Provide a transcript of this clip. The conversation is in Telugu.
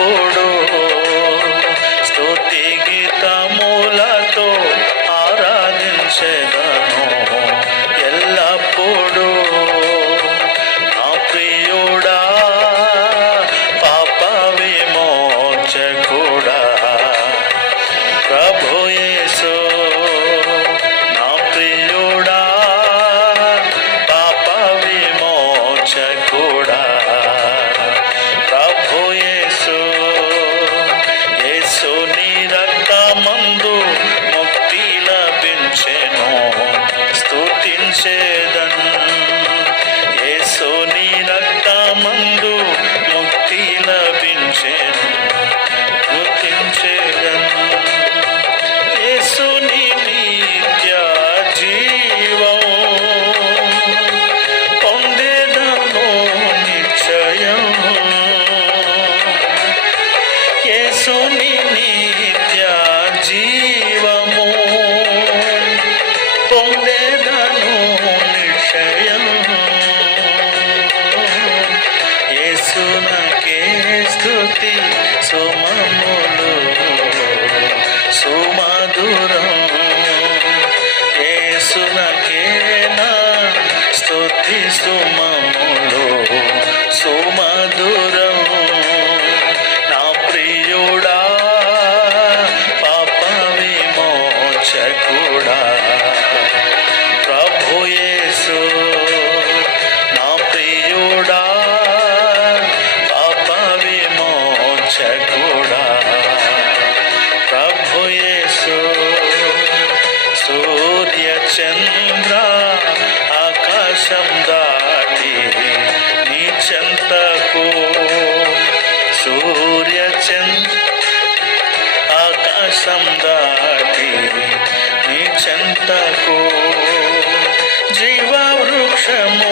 ఎల్లప్పుడూ స్తుతి గీతములతో ఆరాధించెదను. ఎల్లప్పుడూ నా ప్రియుడా పాప విమోచకుడా ప్రభు యేసు, నా ప్రియుడా పాప విమోచకుడా ప్రభు యేసు. యేసు నీ రక్తమందు ముక్తి లభించెను, స్తుతించెదన్. యేసు నీ రక్తమందు ముక్తి లభించెను, స్తుతించెదన్. యేసు నీ నిత్య జీవం పొందెదను నిశ్చయం. యేసు నీ నిత్య జీవము పొందెదను నిశ్చయం. యేసునకే స్తుతి సుమములు సుమధురం. యేసునకే నా స్తుతి సుమములు సుమధురం. నా ప్రియుడా పాప విమోచకుడా ప్రభు యేసు, నా ప్రియుడా పాప విమోచకుడా ప్రభు యేసు. సూర్య చంద్ర ఆకాశం దాటి నీ చెంతకు, సూర్య చంద్ర ఆకాశం దాటి నీ చెంతకు జీవ వృక్షము